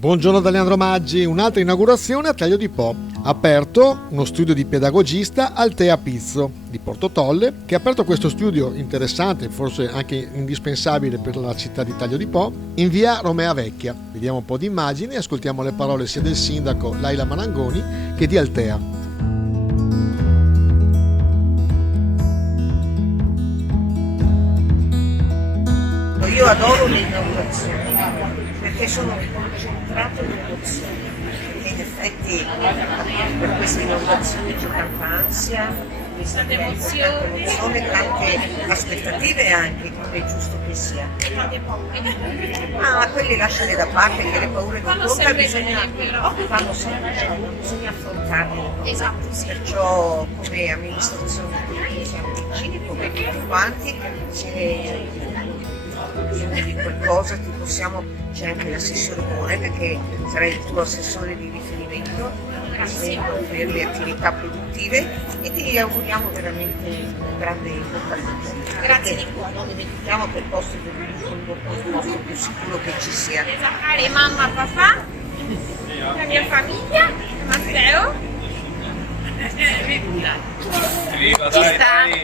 Buongiorno da Leandro Maggi, un'altra inaugurazione a Taglio di Po. Aperto uno studio di pedagogista Altea Pizzo di Porto Tolle, che ha aperto questo studio interessante, forse anche indispensabile per la città di Taglio di Po, in via Romea Vecchia. Vediamo un po' di immagini e ascoltiamo le parole sia del sindaco Laila Marangoni che di Altea. Io adoro le inaugurazioni perché sono concentrato di emozioni e in effetti per queste inaugurazioni c'è tanta ansia, tanta emozione, tante aspettative anche, come è giusto che sia. Ma quelli lasciali da parte, che le paure non contano, bisogna affrontarle. Esatto, sì. Perciò come amministrazione siamo vicini, come tutti quanti, di qualcosa ti possiamo, c'è anche l'assessore Bonega che sarà il tuo assessore di riferimento per le attività produttive e ti auguriamo veramente un grande importanza. Grazie di cuore. Non dimentichiamo che il posto del luogo è il posto più sicuro che ci sia. Fare mamma, papà, la mia famiglia, Matteo. Viva, Ci sta.